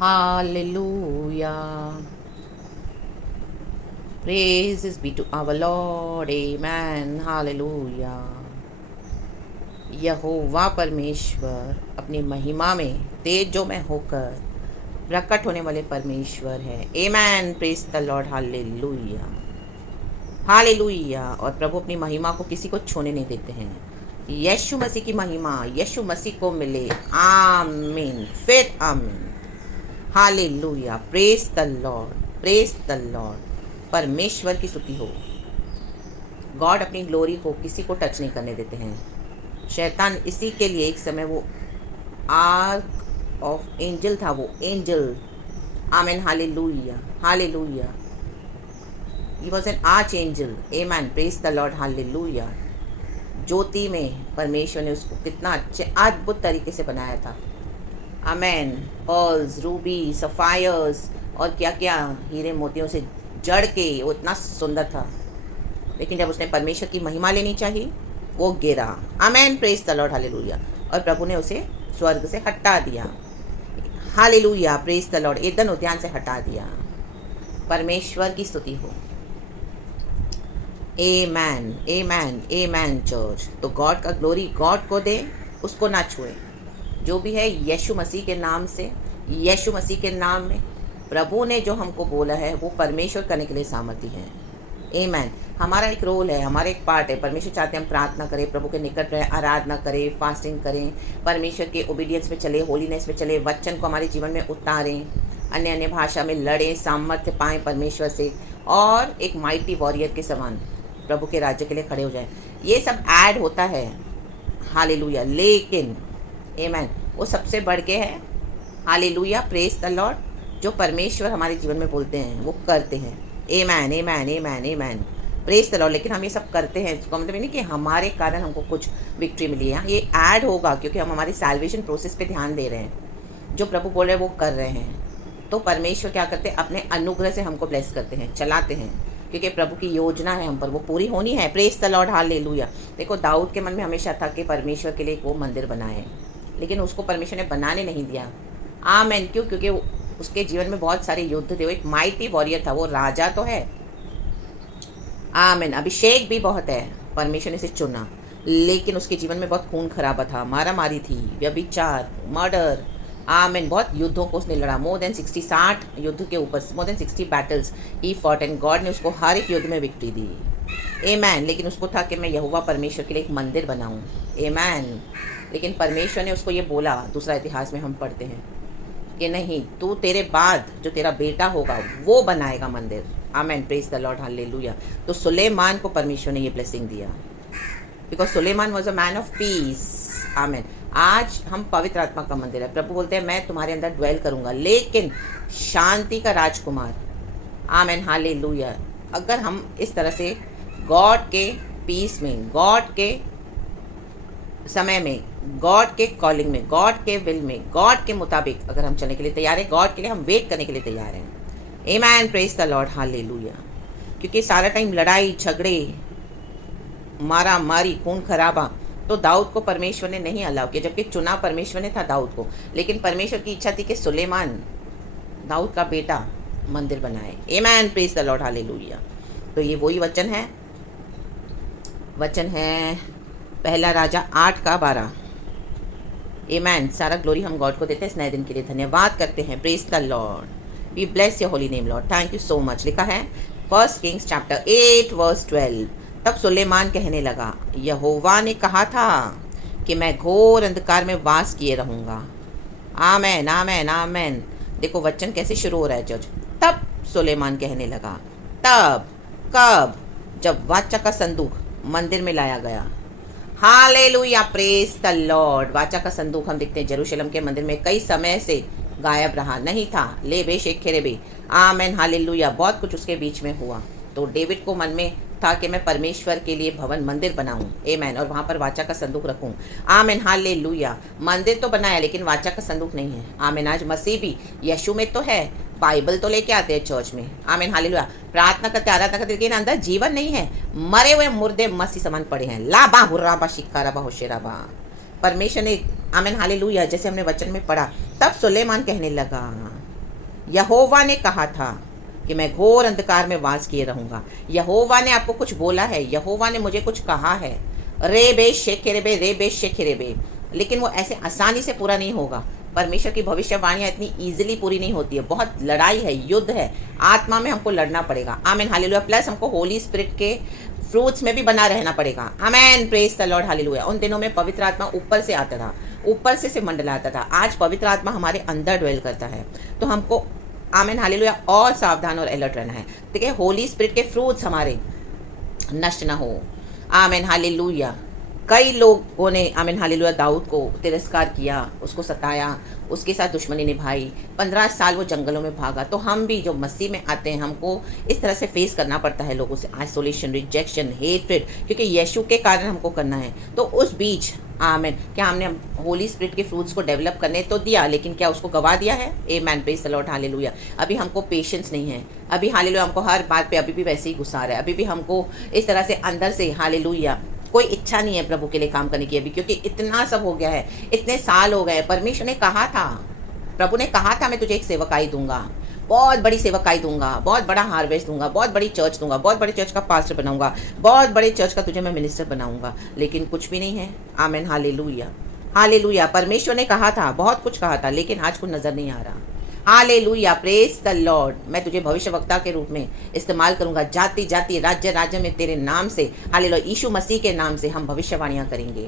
Hallelujah. Praises be to our Lord. Amen. Hallelujah. यहोवा परमेश्वर अपनी महिमा में तेजों में होकर प्रकट होने वाले परमेश्वर है। Amen. Praise the Lord. Hallelujah. Hallelujah. और प्रभु अपनी महिमा को किसी को छूने नहीं देते हैं। यीशु मसीह की महिमा यीशु मसीह को मिले। आमीन, फिर आमीन। Hallelujah. Praise the Lord, praise the Lord. परमेश्वर की स्तुति हो। गॉड अपनी ग्लोरी को किसी को टच नहीं करने देते हैं। शैतान इसी के लिए एक समय वो आर्क ऑफ एंजल था, वो एंजल। आमीन, hallelujah, hallelujah. He was an archangel. Amen. Praise the Lord. Hallelujah. ज्योति में परमेश्वर ने उसको कितना अच्छे अद्भुत तरीके से बनाया था। आमेन। पर्ल्स, रूबी, सफायर्स और क्या क्या हीरे मोतियों से जड़ के वो इतना सुंदर था। लेकिन जब उसने परमेश्वर की महिमा लेनी चाहिए वो गिरा। Amen. Praise the Lord. Hallelujah. और प्रभु ने उसे स्वर्ग से हटा दिया। Hallelujah. Praise the Lord. Eden उद्यान से हटा दिया। परमेश्वर की स्तुति हो। Amen, Amen, Amen church. तो गॉड का ग्लोरी गॉड को दे, उसको ना छुए। जो भी है यीशु मसीह के नाम से, यीशु मसीह के नाम में प्रभु ने जो हमको बोला है वो परमेश्वर करने के लिए सामर्थ्य है। Amen। हमारा एक रोल है, हमारा एक पार्ट है। परमेश्वर चाहते हैं हम प्रार्थना करें, प्रभु के निकट रहें, आराधना करें, फास्टिंग करें, परमेश्वर के ओबीडियंस में चले, होलीनेस में चले, वचन को हमारे जीवन में उतारें, अन्य अन्य भाषा में लड़ें, सामर्थ्य पाएँ परमेश्वर से, और एक माइटी वॉरियर के समान प्रभु के राज्य के लिए खड़े हो जाए। ये सब ऐड होता है। हालेलुया। लेकिन आमेन, वो सबसे बढ़ के है। हालेलुया। Praise the Lord. जो परमेश्वर हमारे जीवन में बोलते हैं वो करते हैं। Amen, amen, amen, amen. Praise the Lord. लेकिन हम ये सब करते हैं, इसका मतलब नहीं कि हमारे कारण हमको कुछ विक्ट्री मिली है। ये ऐड होगा क्योंकि हम हमारी सैल्वेशन प्रोसेस पे ध्यान दे रहे हैं। जो प्रभु बोल रहे हैं वो कर रहे हैं। तो परमेश्वर क्या करते हैं, अपने अनुग्रह से हमको ब्लेस करते हैं, चलाते हैं, क्योंकि प्रभु की योजना है हम पर, वो पूरी होनी है। Praise the Lord. हालेलुया। देखो, दाऊद के मन में हमेशा था कि परमेश्वर के लिए वो मंदिर बनाए, लेकिन उसको परमेश्वर ने बनाने नहीं दिया। आमेन। क्यों? क्योंकि उसके जीवन में बहुत सारे युद्ध थे। वो एक माइटी वॉरियर था, वो राजा तो है। आमेन। अभिषेक भी बहुत है, परमेश्वर ने इसे चुना, लेकिन उसके जीवन में बहुत खून खराबा था, मारा मारी थी, व्यभिचार, मर्डर। आमेन। बहुत युद्धों को उसने लड़ा। मोर देन 60 युद्ध के ऊपर, more than 60 battles he fought, and God ने उसको हर एक युद्ध में विक्ट्री दी। आमेन। लेकिन उसको था कि मैं यहोवा परमेश्वर के लिए एक मंदिर बनाऊं। आमेन। लेकिन परमेश्वर ने उसको ये बोला, दूसरा इतिहास में हम पढ़ते हैं कि नहीं, तू तेरे बाद जो तेरा बेटा होगा वो बनाएगा मंदिर। Amen. Praise the Lord. Hallelujah. तो सुलेमान को परमेश्वर ने ये ब्लेसिंग दिया, बिकॉज सुलेमान was a man of peace. Amen. आज हम पवित्र आत्मा का मंदिर है। प्रभु बोलते हैं मैं तुम्हारे अंदर ड्वेल करूंगा, लेकिन शांति का राजकुमार। आमेन। हालेलुया। अगर हम इस तरह से गॉड के पीस में, गॉड के समय में, गॉड के कॉलिंग में, गॉड के विल में, गॉड के मुताबिक अगर हम चलने के लिए तैयार हैं, गॉड के लिए हम वेट करने के लिए तैयार हैं। Amen. Praise the Lord. Hallelujah. क्योंकि सारा टाइम लड़ाई झगड़े, मारा मारी, खून खराबा, तो दाऊद को परमेश्वर ने नहीं अलाउ किया, जबकि चुना परमेश्वर ने था दाऊद को। लेकिन परमेश्वर की इच्छा थी कि सुलेमान, दाऊद का बेटा, मंदिर बनाए। Amen. Praise the Lord. Hallelujah. तो ये वही वचन है, वचन है पहला राजा 8:12। आमेन। सारा ग्लोरी हम गॉड को देते हैं। इस नए दिन के लिए धन्यवाद करते हैं। Praise the lord. We bless your holy name lord. Thank you so much. लिखा है 1 किंग्स चैप्टर 8:12। तब सुलेमान कहने लगा, यहोवा ने कहा था कि मैं घोर अंधकार में वास किए रहूँगा। आमेन, आमेन, आमेन। देखो वचन कैसे शुरू हो रहा है चर्च। तब सुलेमान कहने लगा, तब कब? जब वाचा का संदूक मंदिर में लाया गया। हालेलुया। Praise the Lord. वाचा का संदूक हम देखते हैं यरूशलेम के मंदिर में कई समय से गायब रहा, नहीं था। ले बे शेख खेरेबे। आमेन। हालेलुया। बहुत कुछ उसके बीच में हुआ। तो डेविड को मन में था कि मैं परमेश्वर के लिए भवन मंदिर बनाऊं। आमेन। और वहाँ पर वाचा का संदूक रखूं। आमेन। हालेलुया। मंदिर तो बनाया लेकिन वाचा का संदूक नहीं है। आमेन। आज मसीह भी यीशु में तो है, बाइबल तो लेके आते हैं चर्च में। आमेन। हालेलुया। प्रार्थना करते, आराधना करते, लेकिन अंदर जीवन नहीं है। मरे हुए मुर्दे मसीह समान पड़े हैं। लाबा हुर्राबा शिकाराबा होशेराबा। परमेश्वर ने, आमेन, हालेलुया, जैसे हमने वचन में पढ़ा, तब सुलेमान कहने लगा, यहोवा ने कहा था कि मैं घोर अंधकार में वास किए रहूँगा। यहोवा ने आपको कुछ बोला है, यहोवा ने मुझे कुछ कहा है। रे बे शेखेरेबे, रे बे शेखेरेबे। लेकिन वो ऐसे आसानी से पूरा नहीं होगा। परमेश्वर की भविष्यवाणियाँ इतनी ईजिली पूरी नहीं होती है। बहुत लड़ाई है, युद्ध है, आत्मा में हमको लड़ना पड़ेगा। आमेन, हालेलुया। प्लस हमको होली स्पिरिट के फ्रूट्स में भी बना रहना पड़ेगा। आमेन, प्रेज द लॉर्ड, हालेलुया। उन दिनों में पवित्र आत्मा ऊपर से आता था, ऊपर से मंडलाता था। आज पवित्र आत्मा हमारे अंदर ड्वेल करता है, तो हमको आमेन, हालेलुया, और सावधान और अलर्ट रहना है। ठीक है, होली स्पिरिट के फ्रूट्स हमारे नष्ट ना हो। आमेन, हालेलुया। कई लोगों ने आमीन हालेलुया दाऊद को तिरस्कार किया, उसको सताया, उसके साथ दुश्मनी निभाई। 15 साल वो जंगलों में भागा। तो हम भी जो मसीह में आते हैं, हमको इस तरह से फेस करना पड़ता है लोगों से, आइसोलेशन, रिजेक्शन, हेट्रेड, क्योंकि यीशु के कारण हमको करना है। तो उस बीच आमीन, क्या हमने होली स्पिरिट के फ्रूट्स को डेवलप करने तो दिया, लेकिन क्या उसको गवा दिया है? आमीन, प्रेज द लॉर्ड, हालेलुया। अभी हमको पेशेंस नहीं है, अभी हालेलुया हमको हर बात पे अभी भी वैसे ही गुस्सा आ रहा है, अभी भी हमको इस तरह से अंदर से हालेलुया कोई इच्छा नहीं है प्रभु के लिए काम करने की अभी, क्योंकि इतना सब हो गया है, इतने साल हो गए। परमेश्वर ने कहा था, प्रभु ने कहा था, मैं तुझे एक सेवकाई दूंगा, बहुत बड़ी सेवकाई दूंगा, बहुत बड़ा हार्वेस्ट दूंगा, बहुत बड़ी चर्च दूंगा, बहुत बड़े चर्च का पास्टर बनाऊंगा, बहुत बड़े चर्च का तुझे मैं मिनिस्टर बनाऊंगा। लेकिन कुछ भी नहीं है। आमीन, हालेलुया, हालेलुया। परमेश्वर ने कहा था, बहुत कुछ कहा था, लेकिन आज कुछ नजर नहीं आ रहा। Hallelujah, praise the Lord. मैं तुझे भविष्यवक्ता के रूप में इस्तेमाल करूंगा। जाति जाति, राज्य राज्य में तेरे नाम से, हालेलुया, यीशु मसीह के नाम से हम भविष्यवाणियां करेंगे।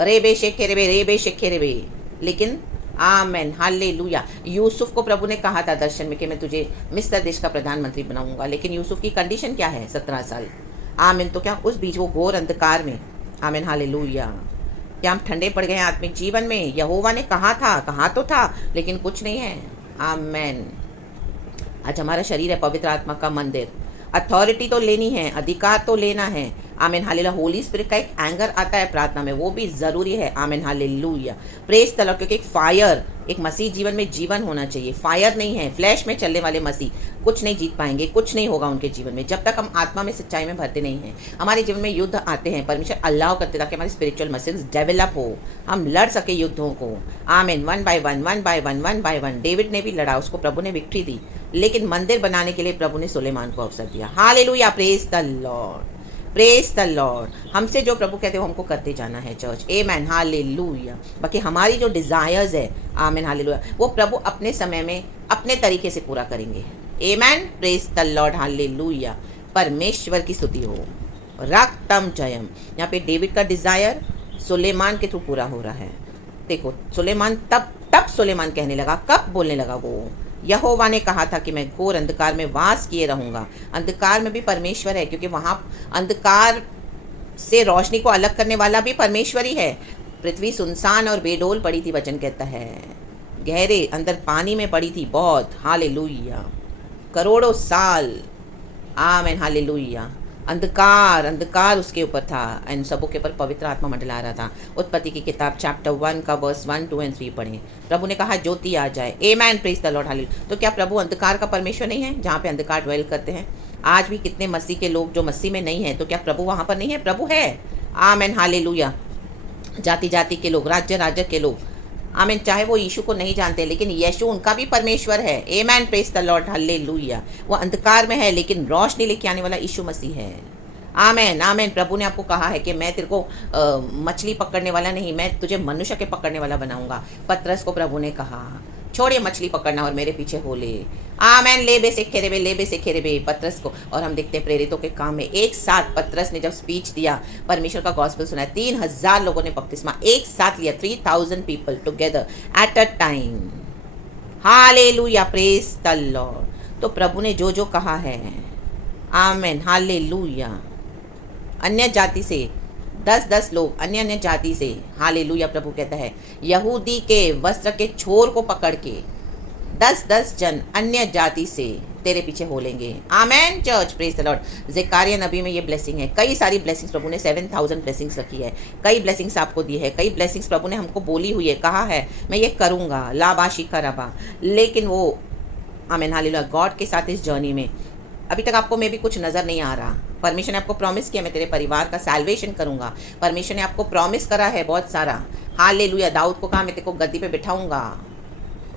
रे बे शेखे रे बे, रे बे शेखे रे बे। लेकिन आमेन, हालेलुया। यूसुफ को प्रभु ने कहा था दर्शन में कि मैं तुझे मिस्र देश का प्रधानमंत्री बनाऊंगा, लेकिन यूसुफ की कंडीशन क्या है? 17 साल। आमीन। तो क्या उस बीच वो घोर अंधकार में, आमीन, हालेलुया, क्या हम ठंडे पड़ गए आत्मिक जीवन में? यहोवा ने कहा था, कहा तो था, लेकिन कुछ नहीं है। आमेन। आज हमारा शरीर है पवित्र आत्मा का मंदिर। अथॉरिटी तो लेनी है, अधिकार तो लेना है। आमीन, हालेलुया। होली स्पिरिट का एक एंगर आता है प्रार्थना में, वो भी जरूरी है। आमीन, हालेलुया, प्रेज द लॉर्ड। क्योंकि एक फायर, एक मसीह जीवन में जीवन होना चाहिए। फायर नहीं है, फ्लैश में चलने वाले मसीह कुछ नहीं जीत पाएंगे, कुछ नहीं होगा उनके जीवन में जब तक हम आत्मा में सच्चाई में भरते नहीं हैं। हमारे जीवन में युद्ध आते हैं, परमेश्वर अल्लाह करते ताकि हमारी स्पिरिचुअल मसल्स डेवलप हो, हम लड़ सके युद्धों को। आमीन, one by one, one by one, one by one. David ने भी लड़ा, उसको प्रभु ने विक्ट्री दी, लेकिन मंदिर बनाने के लिए प्रभु ने सुलेमान को अवसर दिया। Hallelujah, praise the Lord, praise the Lord. हमसे जो प्रभु कहते हैं वो हमको करते जाना है चर्च। आमीन, हालेलुया। बाकी हमारी जो डिजायर्स है, आमीन, हालेलुया, वो प्रभु अपने समय में अपने तरीके से पूरा करेंगे। आमीन, प्रेज द लॉर्ड, हालेलुया। परमेश्वर की स्तुति हो। रक्तम जयम। यहाँ पे डेविड का डिजायर सुलेमान के थ्रू पूरा हो रहा है। देखो, सुलेमान तब सुलेमान कहने लगा, कब बोलने लगा वो? यहोवा ने कहा था कि मैं घोर अंधकार में वास किए रहूंगा। अंधकार में भी परमेश्वर है, क्योंकि वहां अंधकार से रोशनी को अलग करने वाला भी परमेश्वर ही है। पृथ्वी सुनसान और बेडोल पड़ी थी, वचन कहता है, गहरे अंदर पानी में पड़ी थी बहुत। हालेलुया, करोड़ों साल। आमीन, हालेलुया। अंधकार अंधकार उसके ऊपर था, इन सबों के ऊपर पवित्र आत्मा मंडला रहा था। उत्पत्ति की किताब चैप्टर 1 का वर्स 1, 2 और 3 पढ़ें। प्रभु ने कहा ज्योति आ जाए। आमीन, प्रेज द लॉर्ड, हालेलुया। तो क्या प्रभु अंधकार का परमेश्वर नहीं है, जहाँ पे अंधकार ड्वेल करते हैं? आज भी कितने मसीह के लोग जो मसीह में नहीं है, तो क्या प्रभु वहाँ पर नहीं है? प्रभु है। आमीन, हालेलुया। जाति जाति के लोग, राज्य राज्य के लोग, आमीन, चाहे वो यीशु को नहीं जानते, लेकिन यीशु उनका भी परमेश्वर है। आमीन, प्रेज द लॉर्ड, हालेलुया। वो अंधकार में है, लेकिन रोशनी लेके आने वाला यीशु मसीह है। आमीन, आमीन। प्रभु ने आपको कहा है कि मैं तेरे को मछली पकड़ने वाला नहीं, मैं तुझे मनुष्य के पकड़ने वाला बनाऊंगा। पतरस को प्रभु ने कहा, छोड़िए मछली पकड़ना और मेरे पीछे हो ले। आमीन, लेबे से खेरेबे, लेबे से खेरेबे, पतरस को। और हम देखते हैं प्रेरितों के काम में एक साथ पतरस ने जब स्पीच दिया, परमेश्वर का गॉस्पेल सुनाया, 3000 लोगों ने बपतिस्मा एक साथ लिया। 3000 people together at a time. Hallelujah, praise the Lord. तो प्रभु ने जो जो कहा है, आमीन, हालेलुया। अन्य जाति से 10-10 लोग, अन्य अन्य जाति से, हालेलुया, प्रभु कहता है, यहूदी के वस्त्र के छोर को पकड़ के 10-10 जन अन्य जाति से तेरे पीछे हो लेंगे। आमेन, चर्च, प्रेज द लॉर्ड। ज़ेकारिया नबी में ये ब्लेसिंग है। कई सारी ब्लेसिंग्स प्रभु ने 7000 ब्लेसिंग्स रखी है। कई ब्लेसिंग्स आपको दी है, कई ब्लेसिंग्स प्रभु ने हमको बोली हुई है, कहा है मैं ये करूँगा, लाबाशी का रबा। लेकिन वो, आमेन, हालेलुया, गॉड के साथ इस जर्नी में अभी तक आपको में भी कुछ नज़र नहीं आ रहा। परमेश्वर ने आपको प्रॉमिस किया, मैं तेरे परिवार का सैल्वेशन करूंगा। परमेश्वर ने आपको प्रॉमिस करा है बहुत सारा। हालेलुया। दाऊद को कहा, मैं तेरे को गद्दी पे बिठाऊंगा,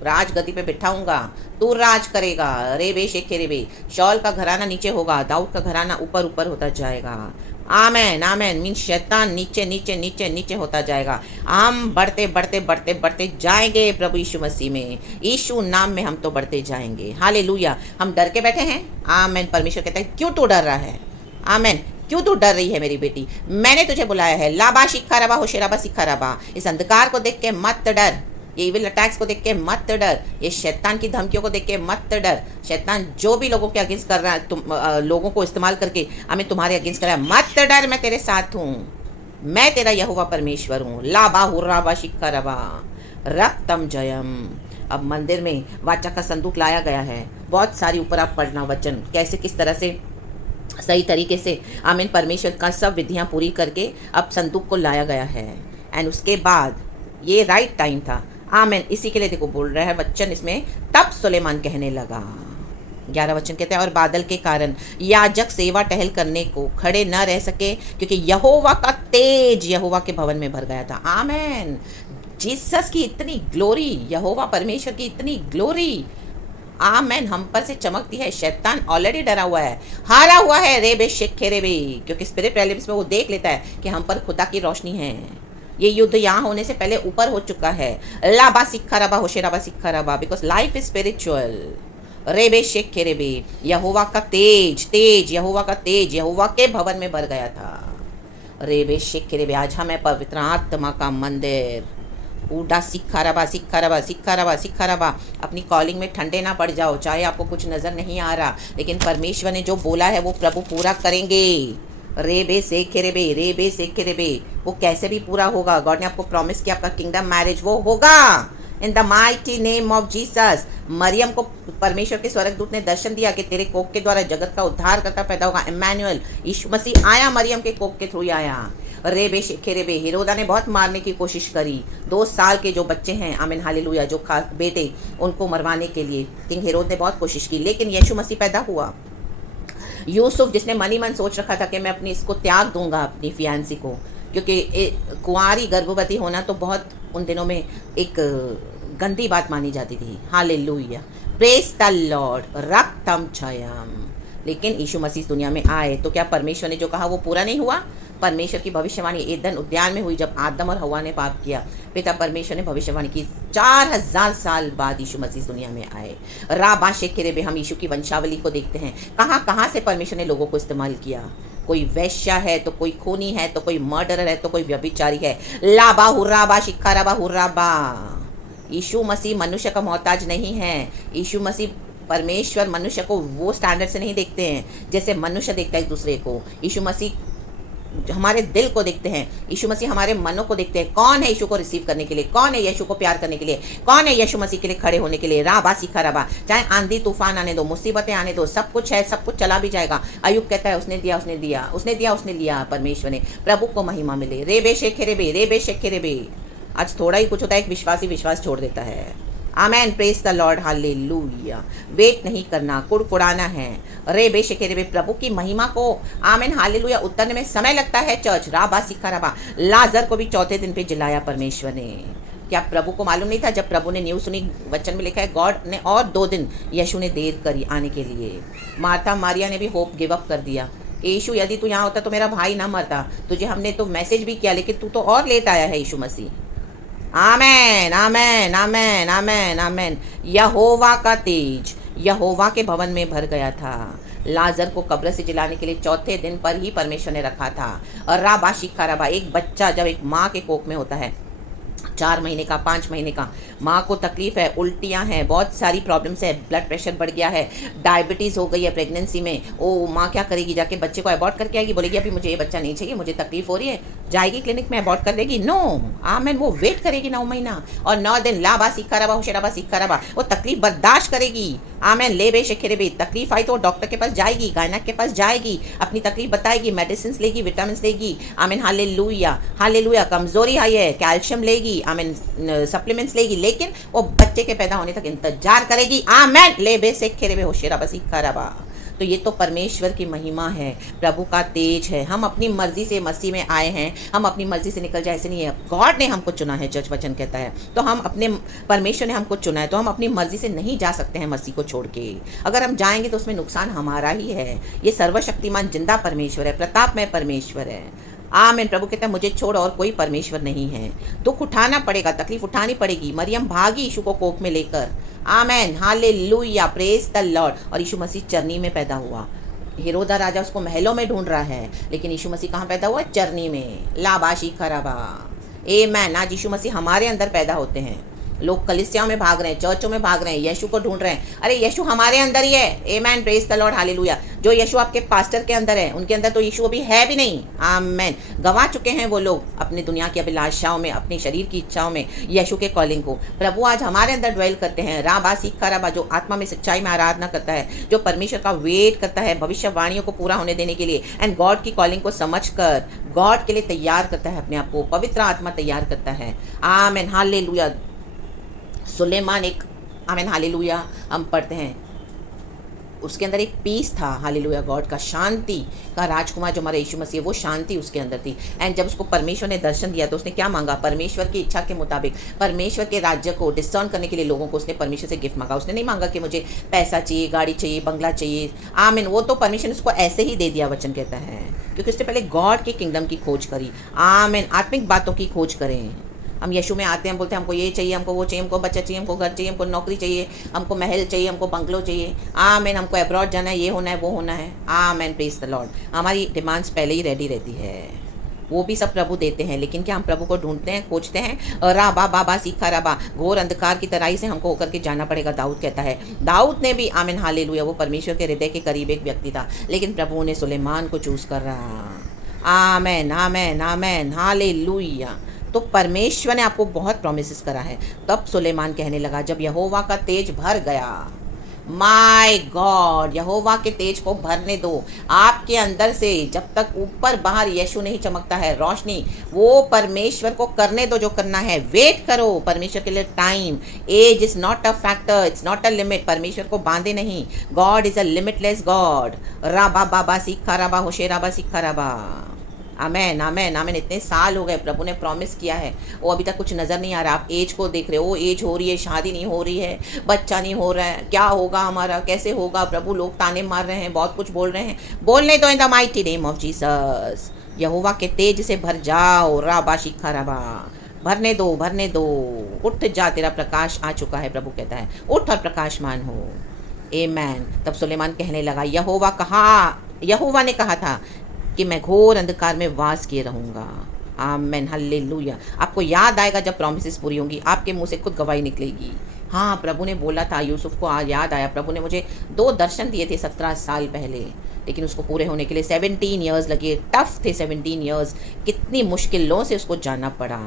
राजगद्दी पे बिठाऊंगा, तू राज करेगा। रे बे शेखे रे बे, शौल का घराना नीचे होगा, दाऊद का घराना ऊपर ऊपर होता जाएगा। आमेन आमेन। मीन शैतान नीचे नीचे नीचे नीचे होता जाएगा। हम बढ़ते बढ़ते बढ़ते बढ़ते जाएंगे प्रभु यीशु मसीह में, यीशु नाम में हम तो बढ़ते जाएंगे। हालेलुया। हम डर के बैठे हैं। आमेन। परमेश्वर कहता है क्यों तू डर रहा है? आमेन। क्यों तू डर रही है मेरी बेटी? मैंने तुझे बुलाया है। लाबा शिखा रबा होशेराबा सिखा रबा। इस अंधकार को देख के मत डर, ये इविल अटैक्स को देख के मत डर, ये शैतान की धमकियों को देख के मत डर। शैतान जो भी लोगों के अगेंस्ट कर रहा है, लोगों को इस्तेमाल करके हमें तुम्हारे अगेंस्ट कर रहा है, मत डर, मैं तेरे साथ हूँ, मैं तेरा यहोवा परमेश्वर हूँ। लाबा हुर्राबा शिखा रबा रक्तम जयम। अब मंदिर में वाचा का संदूक लाया गया है। बहुत सारी ऊपर आप पढ़ना वचन, कैसे किस तरह से सही तरीके से आमीन परमेश्वर का सब विधियां पूरी करके अब संदूक को लाया गया है। एंड उसके बाद ये राइट टाइम था। आमीन। इसी के लिए देखो बोल रहा है वचन इसमें, तब सुलेमान कहने लगा। 11 वचन कहते हैं, और बादल के कारण याजक सेवा टहल करने को खड़े न रह सके, क्योंकि यहोवा का तेज यहोवा के भवन में भर गया था। आमीन। जीसस की इतनी ग्लोरी, यहोवा परमेश्वर की इतनी ग्लोरी आमेन हम पर से चमकती है। शैतान ऑलरेडी डरा हुआ है, हारा हुआ है। रे बे शेखे रे बे, क्योंकि स्पिरिट रेलिम्स में वो देख लेता है कि हम पर खुदा की रोशनी है। ये युद्ध यहाँ होने से पहले ऊपर हो चुका है। लाबा सिक्खा रबा होशेराबा सिक्खा रबा, बिकॉज लाइफ इज स्पिरिचुअल। रे बे शेखे रे बे, यहोवा का तेज, तेज यहोवा का तेज यहोवा के भवन में भर गया था। रे बे शेखे रे बे, आज हमें पवित्र आत्मा का मंदिर ऊडा सिक्खा रबा सिक्खा रबा सिक्खा रबा सिक्खा रबा। अपनी कॉलिंग में ठंडे ना पड़ जाओ, चाहे आपको कुछ नज़र नहीं आ रहा, लेकिन परमेश्वर ने जो बोला है वो प्रभु पूरा करेंगे। रे बे सेखे रे बे, रे बे सेखे रे बे, वो कैसे भी पूरा होगा। गॉड ने आपको प्रॉमिस किया आपका किंगडम मैरिज वो होगा in the mighty name of Jesus. मरियम को परमेश्वर के स्वर्गदूत ने दर्शन दिया कि तेरे कोख के द्वारा जगत का उद्धार करता पैदा होगा। इमैनुअल, यीशु मसीह आया, मरियम के कोख के थ्रू ही आया। रे बे शेखे रे बे, हेरोदा ने बहुत मारने की कोशिश करी। 2 साल के जो बच्चे हैं, आमीन हालेलुया, जो खास बेटे, उनको मरवाने के लिए किंग हेरोद ने बहुत कोशिश की, लेकिन यीशु मसीह पैदा हुआ। यूसुफ, जिसने मन ही मन सोच रखा था कि मैं अपनी इसको त्याग दूंगा, अपनी फियांसी को, क्योंकि कुंवारी गर्भवती होना तो बहुत उन दिनों में एक गंदी बात मानी जाती थी। हालेलुया, प्रेज द लॉर्ड, रक्तम जयम। लेकिन यीशु मसीह दुनिया में आए तो क्या परमेश्वर ने जो कहा वो पूरा नहीं हुआ? परमेश्वर की भविष्यवाणी एदन उद्यान में हुई, जब आदम और हवा ने पाप किया। पिता परमेश्वर ने भविष्यवाणी की। 4000 साल बाद यीशु मसीह दुनिया में आए। राबा शेखे बे, हम यीशु की वंशावली को देखते हैं, कहाँ कहाँ से परमेश्वर ने लोगों को इस्तेमाल किया। कोई वैश्या है तो कोई खूनी है तो कोई मर्डरर है तो कोई व्यभिचारी है। लाबा हुर्राबा शिखा रबा हुर्राबा। यीशु मसीह मनुष्य का मोहताज नहीं है। यीशु मसीह परमेश्वर मनुष्य को वो स्टैंडर्ड से नहीं देखते हैं जैसे मनुष्य देखता है एक दूसरे को। यीशु मसीह हमारे दिल को देखते हैं, यीशु मसीह हमारे मनों को देखते हैं। कौन है यीशु को रिसीव करने के लिए? कौन है यीशु को प्यार करने के लिए? कौन है यीशु मसीह के लिए खड़े होने के लिए? राबा सिखा रबा। चाहे आंधी तूफान आने दो, मुसीबतें आने दो, सब कुछ है, सब कुछ चला भी जाएगा। अयुब कहता है उसने दिया उसने दिया उसने दिया उसने लिया। परमेश्वर ने, प्रभु को महिमा मिले। रे बे शेखे रे बे, रे बे शेखे रे बे। आज थोड़ा ही कुछ होता है, एक विश्वासी विश्वास छोड़ देता है। Amen, praise the Lord, hallelujah. Wait नहीं करना, कुड़कुड़ाना है। रे बे शेखे रे बे, प्रभु की महिमा को आमेन हालेलुया उतरने में समय लगता है। चर्च राबा सिखा रबा। लाजर को भी चौथे दिन पे जिलाया परमेश्वर ने। क्या प्रभु को मालूम नहीं था? जब प्रभु ने न्यूज़ सुनी, वचन में लिखा है गॉड ने और 2 दिन यीशु ने देर करी आने के लिए। मार्था मारिया ने भी होप गिव अप कर दिया। यीशु यदि तू यहाँ होता तो मेरा भाई ना मरता। तुझे हमने तो मैसेज भी किया, लेकिन तू तो और लेट आया है यीशु मसीह। आमेन आमेन आमेन आमेन आमेन। यहोवा का तेज यहोवा के भवन में भर गया था। लाजर को कब्र से जिलाने के लिए चौथे दिन पर ही परमेश्वर ने रखा था। और राबा शिखा रबा, एक बच्चा जब एक माँ के कोख में होता है, 4 महीने का, 5 महीने का, माँ को तकलीफ है, उल्टियाँ हैं, बहुत सारी प्रॉब्लम्स है, ब्लड प्रेशर बढ़ गया है, डायबिटीज़ हो गई है प्रेगनेंसी में। ओ माँ क्या करेगी? जाके बच्चे को अबॉर्ट करके आएगी, बोलेगी अभी मुझे ये बच्चा नहीं चाहिए, मुझे तकलीफ हो रही है, जाएगी क्लिनिक में अबॉर्ट कर देगी? नो आमेन, वो वेट करेगी 9 महीना और 9 दिन। लाबा सिखा रबा होशेराबा सिखा रबा, वो तकलीफ बर्दाश्त करेगी। आमेन, ले बे शेखे रे बे। तकलीफ आई तो डॉक्टर के पास जाएगी, गायनक के पास जाएगी, अपनी तकलीफ बताएगी, मेडिसिन लेगी, विटामिन लेगी। आमीन हालेलुया हालेलुया। कमजोरी आई है, कैल्शियम लेगी, आमीन सप्लीमेंट्स लेगी, लेकिन वो बच्चे के पैदा होने तक इंतजार करेगी। आमेन, ले बे शेखे रे बे होशेराबा सिखा रबा। तो ये तो परमेश्वर की महिमा है, प्रभु का तेज है। हम अपनी मर्जी से मसीह में आए हैं, हम अपनी मर्जी से निकल जाए ऐसे नहीं है। गॉड ने हमको चुना है, चर्च वचन कहता है। तो हम अपने, परमेश्वर ने हमको चुना है, तो हम अपनी मर्जी से नहीं जा सकते हैं मसीह को छोड़ के। अगर हम जाएंगे तो उसमें नुकसान हमारा ही है। ये सर्वशक्तिमान जिंदा परमेश्वर है, प्रतापमय परमेश्वर है। आमीन। प्रभु कहता है मुझे छोड़ और कोई परमेश्वर नहीं है। दुख उठाना पड़ेगा, तकलीफ उठानी पड़ेगी। मरियम भागी यीशु को कोख में लेकर। आमीन, हालेलुया, प्रेज द लॉर्ड। और यीशु मसीह चरनी में पैदा हुआ। हेरोदा राजा उसको महलों में ढूंढ रहा है, लेकिन यीशु मसीह कहाँ पैदा हुआ? चरनी में। लाबाशी खराबा। आमीन। आज यीशु मसीह हमारे अंदर पैदा होते हैं। लोग कलीसियाओं में भाग रहे हैं, चर्चों में भाग रहे हैं, यीशु को ढूंढ रहे हैं। अरे यीशु हमारे अंदर ही है। आमीन, प्रेज द लॉर्ड, हालेलुया। जो यीशु आपके पास्टर के अंदर है, उनके अंदर तो यीशु अभी है भी नहीं। आमीन। गवा चुके हैं वो लोग अपनी दुनिया की अभिलाषाओं में, अपनी शरीर की इच्छाओं में यीशु के कॉलिंग को। प्रभु आज हमारे अंदर ड्वेल करते हैं। राबा सीखा राबा, जो आत्मा में सच्चाई में आराधना करता है, जो परमेश्वर का वेट करता है भविष्यवाणियों को पूरा होने देने के लिए, एंड गॉड की कॉलिंग को समझकर गॉड के लिए तैयार करता है अपने आप को। पवित्र आत्मा तैयार करता है। आमीन, हालेलुया। सुलेमान एक, आमीन, हालेलुया, हम पढ़ते हैं उसके अंदर एक पीस था। हालेलुया, गॉड का शांति का राजकुमार जो हमारा यीशु मसीह है, वो शांति उसके अंदर थी। एंड जब उसको परमेश्वर ने दर्शन दिया तो उसने क्या मांगा? परमेश्वर की इच्छा के मुताबिक, परमेश्वर के राज्य को डिस्टर्न करने के लिए लोगों को उसने परमेश्वर से गिफ्ट मांगा। उसने नहीं मांगा कि मुझे पैसा चाहिए, गाड़ी चाहिए, बंगला चाहिए। आमीन। वो तो परमेश्वर ने उसको ऐसे ही दे दिया, वचन कहता है, क्योंकि उसने पहले गॉड के किंगडम की खोज करी। आमीन। आत्मिक बातों की खोज करें। हम यीशु में आते हैं, बोलते हैं हमको ये चाहिए, हमको वो चाहिए, हमको बच्चा चाहिए, हमको घर चाहिए, हमको नौकरी चाहिए, हमको महल चाहिए, हमको बंगलो चाहिए। आमीन। हमको अब्रॉड जाना है, ये होना है, वो होना है। आमीन, प्रेज द लॉर्ड। हमारी डिमांड्स पहले ही रेडी रहती है। वो भी सब प्रभु देते हैं, लेकिन क्या हम प्रभु को ढूंढते हैं, खोजते हैं? राबा बाबा सीखा राबा, घोर अंधकार की तराई से हमको होकर के जाना पड़ेगा। दाऊद कहता है, दाऊद ने भी, आमीन, हालेलुया, वो परमेश्वर के हृदय के करीब एक व्यक्ति था, लेकिन प्रभु ने सुलेमान को चूज कर रहा। आमीन, आमीन, आमीन, हालेलुया। तो परमेश्वर ने आपको बहुत प्रॉमिसेस करा है। तब सुलेमान कहने लगा, जब यहोवा का तेज भर गया, माय गॉड, यहोवा के तेज को भरने दो आपके अंदर से। जब तक ऊपर बाहर यीशु नहीं चमकता है, रोशनी, वो परमेश्वर को करने दो जो करना है। वेट करो परमेश्वर के लिए। Time, age is not a factor, it's not a limit. परमेश्वर को बांधे नहीं। God is a limitless God. राबा बाबा सीखा राबा, होशे राबा सीखा राबा। आमेन, आमेन, आमेन। इतने साल हो गए, प्रभु ने प्रॉमिस किया है, वो अभी तक कुछ नज़र नहीं आ रहा। आप एज को देख रहे हो, एज हो रही है, शादी नहीं हो रही है, बच्चा नहीं हो रहा है, क्या होगा हमारा, कैसे होगा प्रभु? लोग ताने मार रहे हैं, बहुत कुछ बोल रहे हैं। बोलने दो in the mighty name of Jesus. यहोवा के तेज से भर जाओ। राबा शिखा राबा, भरने दो, भरने दो। उठ जा, तेरा प्रकाश आ चुका है। प्रभु कहता है उठ और प्रकाशमान हो। आमेन। तब सुलेमान कहने लगा, यहोवा ने कहा था कि मैं घोर अंधकार में वास किए रहूँगा। आमेन, हालेलुया। आपको याद आएगा जब प्रॉमिसेस पूरी होंगी, आपके मुंह से खुद गवाही निकलेगी। हाँ, प्रभु ने बोला था, यूसुफ को आज याद आया, प्रभु ने मुझे 2 दर्शन दिए थे 17 साल पहले, लेकिन उसको पूरे होने के लिए 17 ईयर्स लगे। टफ थे 17 ईयर्स, कितनी मुश्किलों से उसको जाना पड़ा।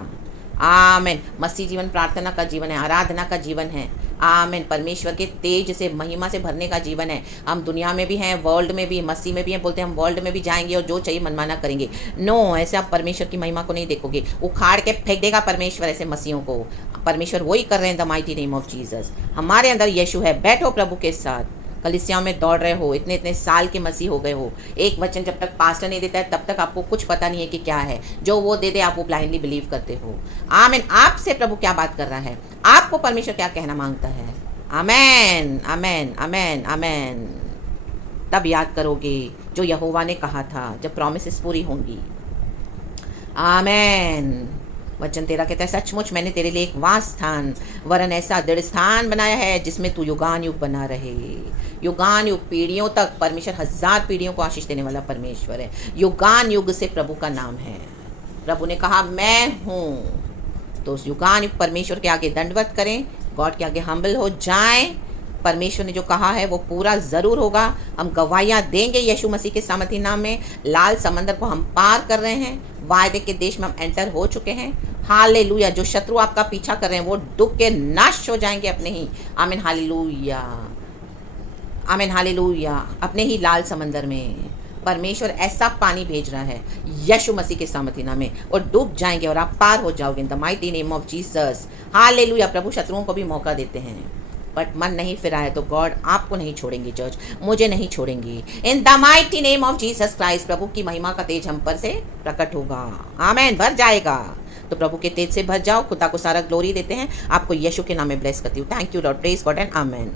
आमेन। मसीह जीवन प्रार्थना का जीवन है, आराधना का जीवन है। आमेन। परमेश्वर के तेज से, महिमा से भरने का जीवन है। हम दुनिया में भी हैं, वर्ल्ड में भी, मसीह में भी हैं। बोलते हैं हम वर्ल्ड में भी जाएंगे और जो चाहिए मनमाना करेंगे। नो, ऐसे आप परमेश्वर की महिमा को नहीं देखोगे। उखाड़ के फेंक देगा परमेश्वर ऐसे मसीहों को। परमेश्वर वही कर रहे हैं, the mighty name of Jesus. हमारे अंदर यीशु है। बैठो प्रभु के साथ। कलीसियाओं में दौड़ रहे हो, इतने इतने साल के मसीह हो गए हो। एक वचन जब तक पास्टर नहीं देता है, तब तक आपको कुछ पता नहीं है कि क्या है। जो वो दे दे, आप वो ब्लाइंडली बिलीव करते हो। आमीन। आपसे प्रभु क्या बात कर रहा है, आपको परमेश्वर क्या कहना मांगता है। आमेन, आमेन, आमेन, आमेन। तब याद करोगे जो यहोवा ने कहा था, जब प्रॉमिसेस पूरी होंगी। आमेन। वचन तेरा कहता है, सचमुच मैंने तेरे लिए एक वास स्थान, वरन ऐसा दृढ़ स्थान बनाया है जिसमें तू युगान युग बना रहे। युगान युग, पीढ़ियों तक। परमेश्वर 1000 पीढ़ियों को आशीष देने वाला परमेश्वर है। युगान युग से प्रभु का नाम है। प्रभु ने कहा मैं हूँ। तो उस युगान युग परमेश्वर के आगे दंडवत करें, गॉड के आगे हम्बल हो जाएं। परमेश्वर ने जो कहा है वो पूरा ज़रूर होगा। हम गवाहियाँ देंगे यीशु मसीह के सामर्थी नाम में। लाल समंदर को हम पार कर रहे हैं, वायदे के देश में हम एंटर हो चुके हैं। हालेलुया। जो शत्रु आपका पीछा कर रहे हैं वो डूब के नाश हो जाएंगे अपने ही। आमीन, हालेलुया, आमीन, हालेलुया। अपने ही लाल समंदर में परमेश्वर ऐसा पानी भेज रहा है यीशु मसीह के सामर्थी नाम में, और डूब जाएंगे और आप पार हो जाओगे in the mighty name of Jesus. Hallelujah. प्रभु शत्रुओं को भी मौका देते हैं। बट मन नहीं फिरा है तो गॉड आपको नहीं छोड़ेंगे चर्च, मुझे नहीं छोड़ेंगी। In the mighty name of Jesus Christ, प्रभु की महिमा का तेज हम पर से प्रकट होगा। आमेन, भर जाएगा। तो प्रभु के तेज से भर जाओ। खुदा को सारा ग्लोरी देते हैं। आपको यीशु के नाम में ब्लेस करती हूँ। Thank you Lord, praise God and amen.